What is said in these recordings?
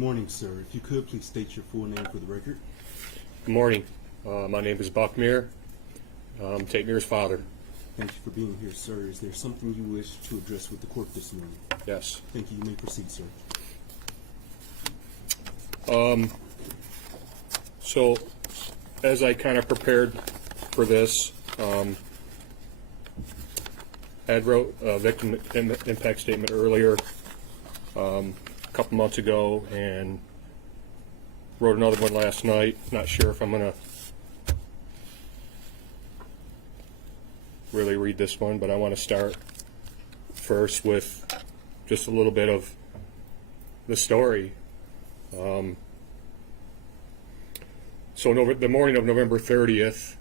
morning, sir. If you could, please state your full name for the record. Good morning. My name is Buck Myre. I'm Tate Myre's father. Thank you for being here, sir. Is there something you wish to address with the court this morning? Yes. Thank you. You may proceed, sir. So, as I kind of prepared for this, I had wrote a victim impact statement earlier, a couple months ago, and wrote another one last night. Not sure if I'm going to really read this one, but I want to start first with just a little bit of the story. So the morning of November 30th,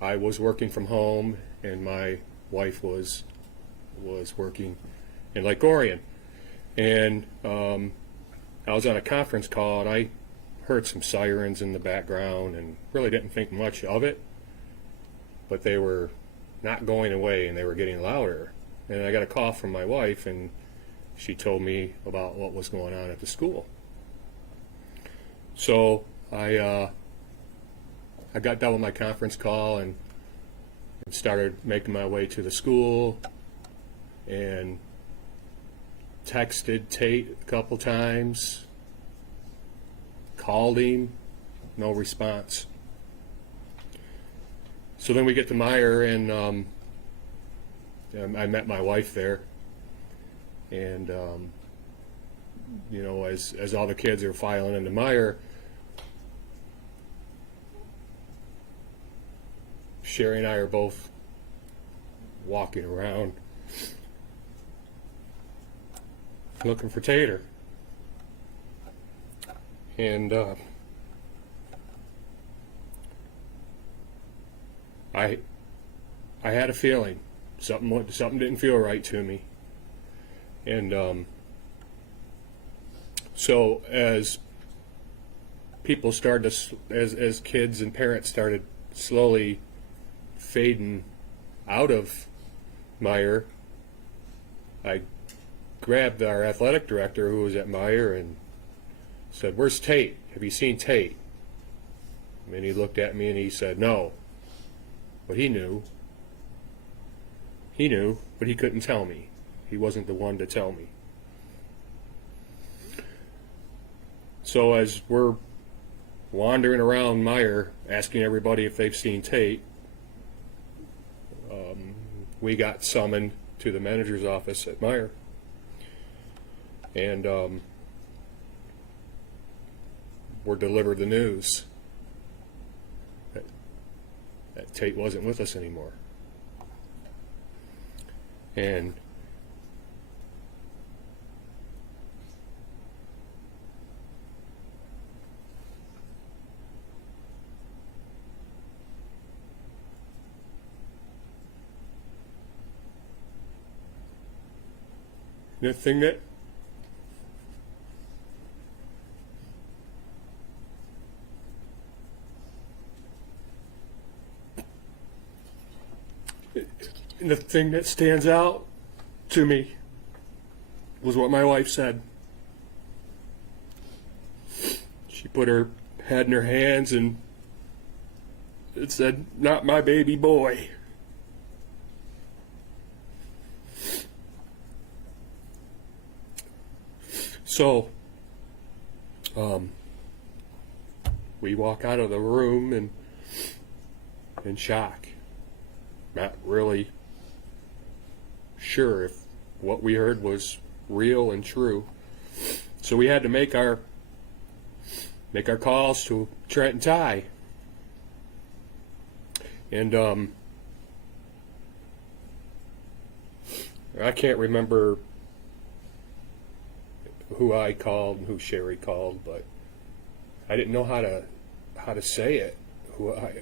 I was working from home, and my wife was working in Lake Orion, and I was on a conference call, and I heard some sirens in the background, and really didn't think much of it, but they were not going away, and they were getting louder. And I got a call from my wife, and she told me about what was going on at the school. So I got done with my conference call and started making my way to the school, and texted Tate a couple times, called him, no response. So then we get to Myre, and I met my wife there, and you know, as all the kids are filing into Myre, Sherry and I are both walking around looking for Tater, and I had a feeling something didn't feel right to me, and so as people started to, as kids and parents started slowly fading out of Myre, I grabbed our athletic director, who was at Myre, and said, "Where's Tate? Have you seen Tate?" And he looked at me and he said, "No." But he knew, but he couldn't tell me. He wasn't the one to tell me. So as we're wandering around Myre, asking everybody if they've seen Tate, we got summoned to the manager's office at Myre, and were delivered the news that Tate wasn't with us anymore. And the thing that stands out to me was what my wife said. She put her head in her hands and it said, "Not my baby boy." So, we walk out of the room in shock, not really sure if what we heard was real and true. So we had to make our calls to Trent and Ty, and I can't remember who I called and who Sherry called, but I didn't know how to say it. I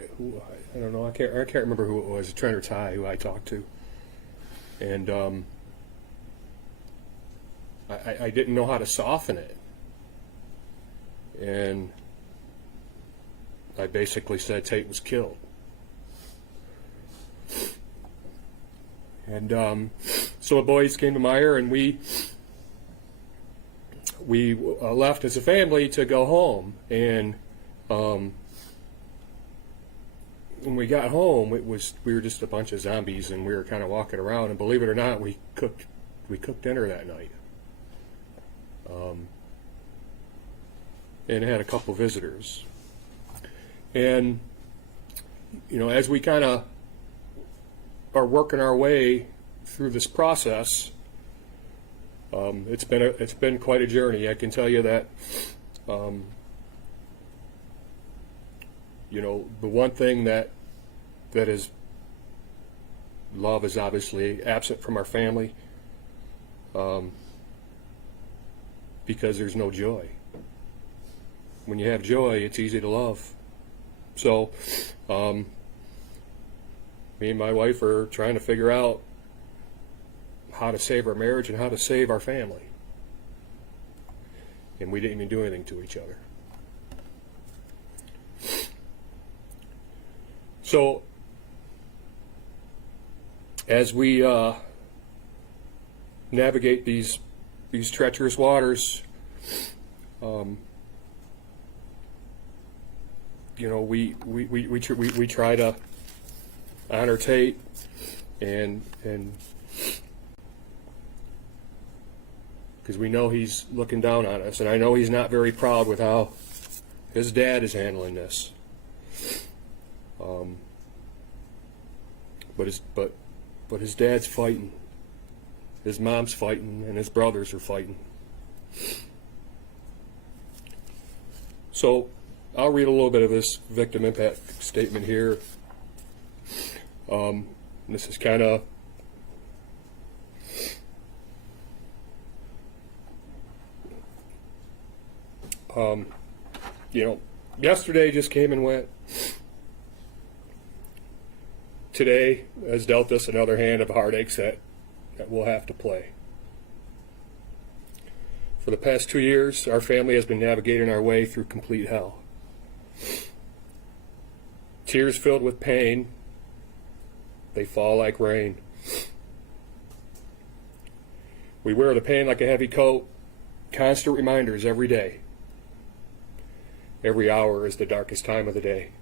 don't know. I can't remember who it was, Trent or Ty, who I talked to, and I didn't know how to soften it, and I basically said Tate was killed. And so the boys came to Myre, and we we left as a family to go home, and when we got home, we were just a bunch of zombies, and we were kind of walking around. And believe it or not, we cooked dinner that night, and had a couple visitors. And as we kind of are working our way through this process, it's been quite a journey. I can tell you that. The one thing that is love is obviously absent from our family, because there's no joy. When you have joy, it's easy to love. So, me and my wife are trying to figure out how to save our marriage and how to save our family. And we didn't even do anything to each other. So, as we navigate these treacherous waters, we try to honor Tate, and because we know he's looking down on us, and I know he's not very proud with how his dad is handling this. But his dad's fighting, his mom's fighting, and his brothers are fighting. So I'll read a little bit of this victim impact statement here. This is kind of yesterday just came and went. Today has dealt us another hand of heartaches that we'll have to play. For the past 2 years, our family has been navigating our way through complete hell. Tears filled with pain, they fall like rain. We wear the pain like a heavy coat, constant reminders every day. Every hour is the darkest time of the day.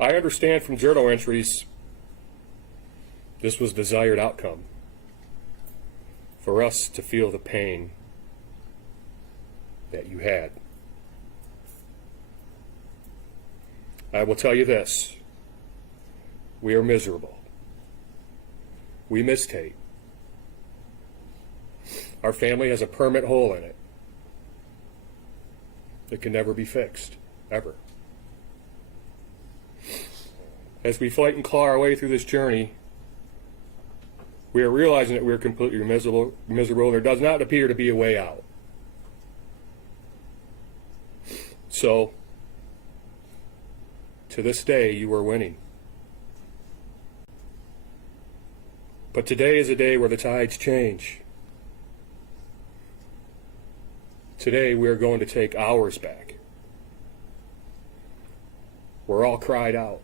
I understand from journal entries this was desired outcome, for us to feel the pain that you had. I will tell you this, we are miserable. We miss Tate. Our family has a permanent hole in it that can never be fixed, ever. As we fight and claw our way through this journey, we are realizing that we're completely miserable, and there does not appear to be a way out. So, to this day, you are winning. But today is a day where the tides change. Today, we are going to take ours back. We're all cried out.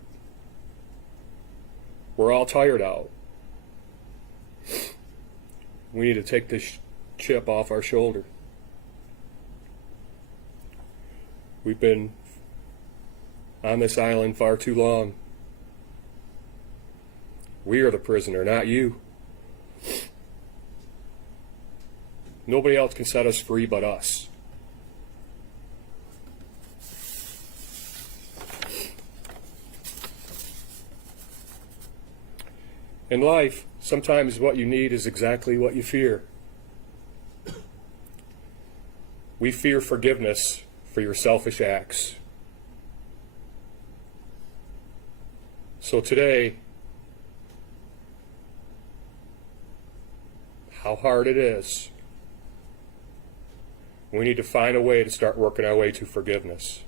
We're all tired out. We need to take this chip off our shoulder. We've been on this island far too long. We are the prisoner, not you. Nobody else can set us free but us. In life, sometimes what you need is exactly what you fear. We fear forgiveness for your selfish acts. So today, how hard it is, we need to find a way to start working our way to forgiveness.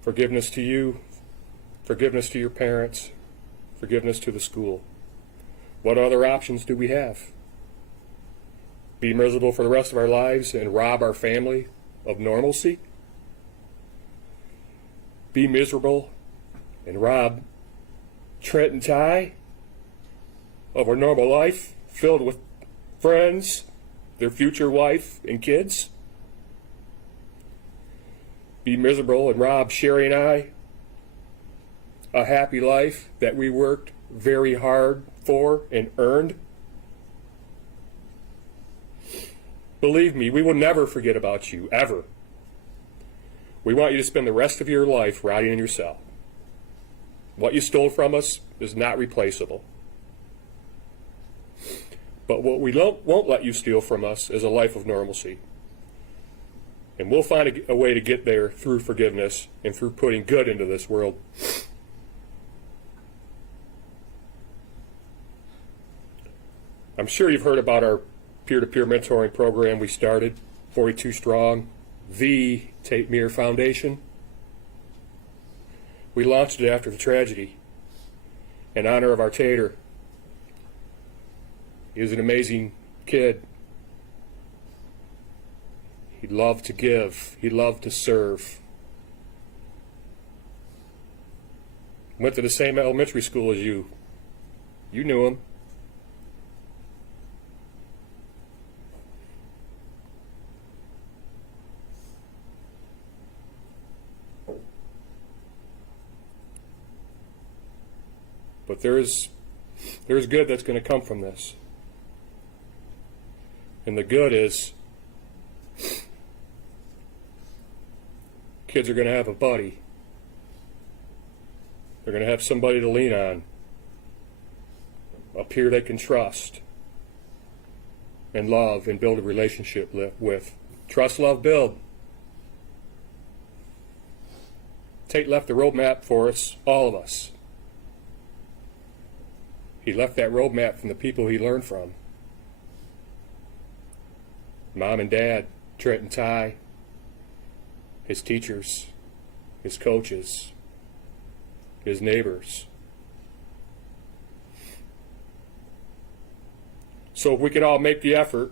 Forgiveness to you, forgiveness to your parents, forgiveness to the school. What other options do we have? Be miserable for the rest of our lives and rob our family of normalcy? Be miserable and rob Trent and Ty of a normal life filled with friends, their future wife and kids, be miserable and rob Sherry and I a happy life that we worked very hard for and earned? Believe me, we will never forget about you, ever. We want you to spend the rest of your life rotting in your cell. What you stole from us is not replaceable. But what we won't let you steal from us is a life of normalcy. And we'll find a way to get there through forgiveness and through putting good into this world. I'm sure you've heard about our peer-to-peer mentoring program we started, 42 Strong, the Tate Myre Foundation. We launched it after the tragedy in honor of our Tater. He was an amazing kid. He loved to give. He loved to serve. Went to the same elementary school as you. You knew him. But there's good that's going to come from this. And the good is kids are going to have a buddy. They're going to have somebody to lean on, a peer they can trust and love and build a relationship with. Trust, love, build. Tate left the roadmap for us, all of us. He left that roadmap from the people he learned from. Mom and Dad, Trent and Ty, his teachers, his coaches, his neighbors. So if we can all make the effort,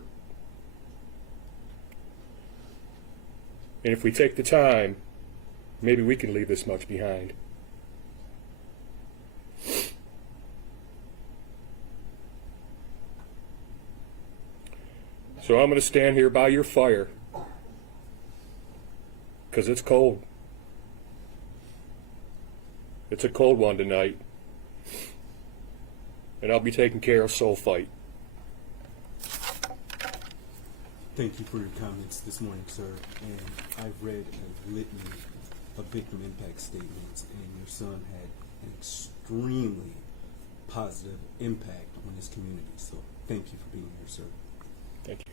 and if we take the time, maybe we can leave this much behind. So I'm going to stand here by your fire because it's cold. It's a cold one tonight. And I'll be taking care of Soul Fight. Thank you for your comments this morning, sir. And I've read a litany of victim impact statements, and your son had an extremely positive impact on his community. So thank you for being here, sir. Thank you.